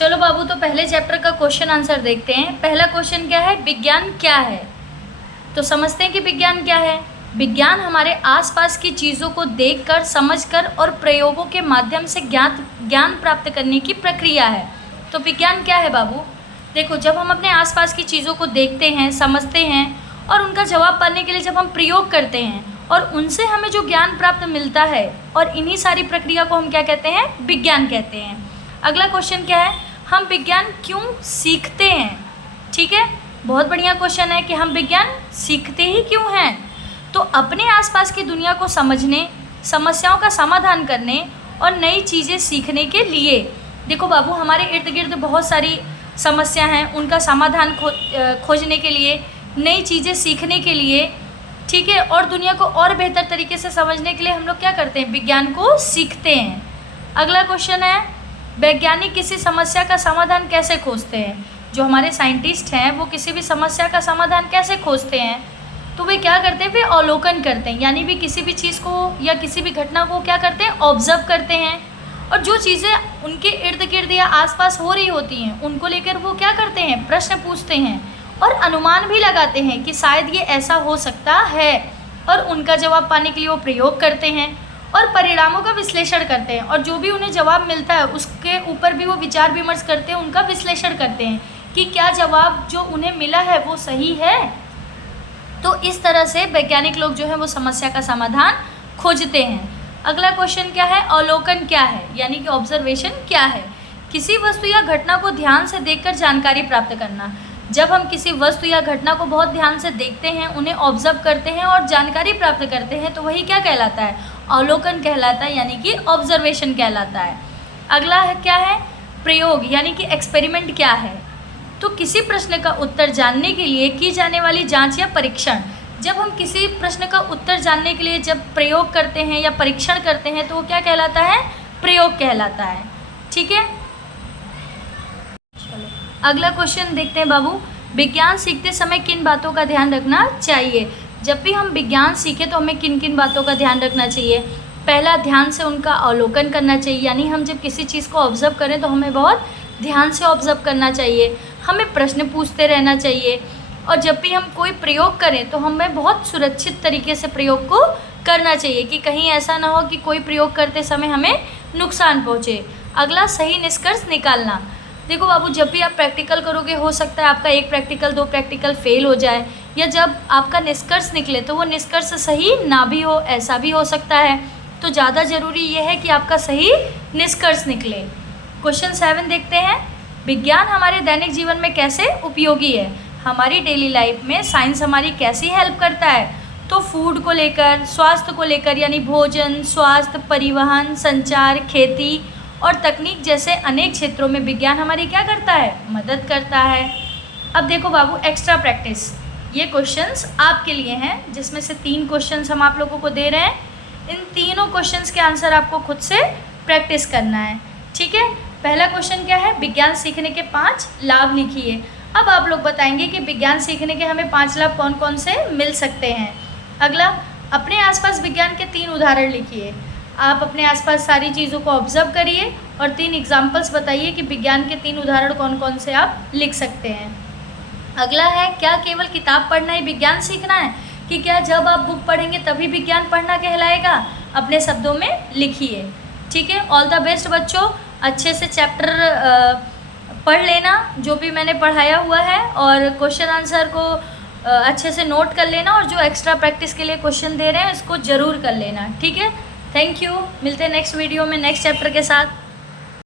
चलो बाबू, तो पहले चैप्टर का क्वेश्चन आंसर देखते हैं। पहला क्वेश्चन क्या है, विज्ञान क्या है। तो समझते हैं कि विज्ञान क्या है। विज्ञान हमारे आसपास की चीज़ों को देखकर, समझकर और प्रयोगों के माध्यम से ज्ञान प्राप्त करने की प्रक्रिया है। तो विज्ञान क्या है बाबू। देखो, जब हम अपने आसपास की चीज़ों को देखते हैं, समझते हैं और उनका जवाब पाने के लिए जब हम प्रयोग करते हैं और उनसे हमें जो ज्ञान प्राप्त मिलता है, और इन्हीं सारी प्रक्रिया को हम क्या कहते हैं, विज्ञान कहते हैं। अगला क्वेश्चन क्या है, हम विज्ञान क्यों सीखते हैं। ठीक है, बहुत बढ़िया क्वेश्चन है कि हम विज्ञान सीखते ही क्यों हैं। तो अपने आसपास की दुनिया को समझने, समस्याओं का समाधान करने और नई चीज़ें सीखने के लिए। देखो बाबू, हमारे इर्द गिर्द बहुत सारी समस्या हैं, उनका समाधान खोजने के लिए, नई चीज़ें सीखने के लिए, ठीक है, और दुनिया को और बेहतर तरीके से समझने के लिए हम लोग क्या करते हैं, विज्ञान को सीखते हैं। अगला क्वेश्चन है, वैज्ञानिक किसी समस्या का समाधान कैसे खोजते हैं। जो हमारे साइंटिस्ट हैं वो किसी भी समस्या का समाधान कैसे खोजते हैं, तो वे क्या करते हैं, वे अवलोकन करते हैं, यानी भी किसी भी चीज़ को या किसी भी घटना को क्या करते हैं, ऑब्जर्व करते हैं, और जो चीज़ें उनके इर्द गिर्द या आसपास हो रही होती हैं उनको लेकर वो क्या करते हैं, प्रश्न पूछते हैं और अनुमान भी लगाते हैं कि शायद ये ऐसा हो सकता है, और उनका जवाब पाने के लिए वो प्रयोग करते हैं और परिणामों का विश्लेषण करते हैं, और जो भी उन्हें जवाब मिलता है उसके ऊपर भी वो विचार विमर्श करते हैं, उनका विश्लेषण करते हैं कि क्या जवाब जो उन्हें मिला है वो सही है। तो इस तरह से वैज्ञानिक लोग जो है वो समस्या का समाधान खोजते हैं। अगला क्वेश्चन क्या है, अवलोकन क्या है, यानी कि ऑब्जर्वेशन क्या है। किसी वस्तु या घटना को ध्यान से देखकर जानकारी प्राप्त करना। जब हम किसी वस्तु या घटना को बहुत ध्यान से देखते हैं, उन्हें ऑब्जर्व करते हैं और जानकारी प्राप्त करते हैं, तो वही क्या कहलाता है, अवलोकन कहलाता है, यानी कि ऑब्जर्वेशन कहलाता है। अगला है क्या है, प्रयोग, यानी कि एक्सपेरिमेंट क्या है। तो किसी प्रश्न का उत्तर जानने के लिए की जाने वाली जांच या परीक्षण। जब हम किसी प्रश्न का उत्तर जानने के लिए जब प्रयोग करते हैं या परीक्षण करते हैं तो वो क्या कहलाता है, प्रयोग कहलाता है। ठीक है, चलो अगला क्वेश्चन देखते हैं बाबू। विज्ञान सीखते समय किन बातों का ध्यान रखना चाहिए। जब भी हम विज्ञान सीखें तो हमें किन किन बातों का ध्यान रखना चाहिए। पहला, ध्यान से उनका अवलोकन करना चाहिए, यानी हम जब किसी चीज़ को ऑब्जर्व करें तो हमें बहुत ध्यान से ऑब्जर्व करना चाहिए। हमें प्रश्न पूछते रहना चाहिए, और जब भी हम कोई प्रयोग करें तो हमें बहुत सुरक्षित तरीके से प्रयोग को करना चाहिए कि कहीं ऐसा ना हो कि कोई प्रयोग करते समय हमें नुकसान पहुँचे। अगला, सही निष्कर्ष निकालना। देखो बाबू, जब भी आप प्रैक्टिकल करोगे हो सकता है आपका एक प्रैक्टिकल, दो प्रैक्टिकल फेल हो जाए, या जब आपका निष्कर्ष निकले तो वो निष्कर्ष सही ना भी हो, ऐसा भी हो सकता है। तो ज़्यादा ज़रूरी ये है कि आपका सही निष्कर्ष निकले। क्वेश्चन 7 देखते हैं, विज्ञान हमारे दैनिक जीवन में कैसे उपयोगी है। हमारी डेली लाइफ में साइंस हमारी कैसी हेल्प करता है। तो फूड को लेकर, स्वास्थ्य को लेकर, यानी भोजन, स्वास्थ्य, परिवहन, संचार, खेती और तकनीक जैसे अनेक क्षेत्रों में विज्ञान हमारी क्या करता है, मदद करता है। अब देखो बाबू, एक्स्ट्रा प्रैक्टिस, ये क्वेश्चंस आपके लिए हैं, जिसमें से 3 क्वेश्चंस हम आप लोगों को दे रहे हैं। इन तीनों क्वेश्चंस के आंसर आपको खुद से प्रैक्टिस करना है। ठीक है, पहला क्वेश्चन क्या है, विज्ञान सीखने के 5 लाभ लिखिए। अब आप लोग बताएंगे कि विज्ञान सीखने के हमें 5 लाभ कौन कौन से मिल सकते हैं। अगला, अपने आसपास विज्ञान के 3 उदाहरण लिखिए। आप अपने आसपास सारी चीज़ों को ऑब्जर्व करिए और 3 एग्जाम्पल्स बताइए कि विज्ञान के 3 उदाहरण कौन कौन से आप लिख सकते हैं। अगला है, क्या केवल किताब पढ़ना ही विज्ञान सीखना है, कि क्या जब आप बुक पढ़ेंगे तभी विज्ञान पढ़ना कहलाएगा। अपने शब्दों में लिखिए। ठीक है, ऑल द बेस्ट बच्चों, अच्छे से चैप्टर पढ़ लेना जो भी मैंने पढ़ाया हुआ है, और क्वेश्चन आंसर को अच्छे से नोट कर लेना, और जो एक्स्ट्रा प्रैक्टिस के लिए क्वेश्चन दे रहे हैं इसको ज़रूर कर लेना। ठीक है, थैंक यू। मिलते हैं नेक्स्ट वीडियो में नेक्स्ट चैप्टर के साथ।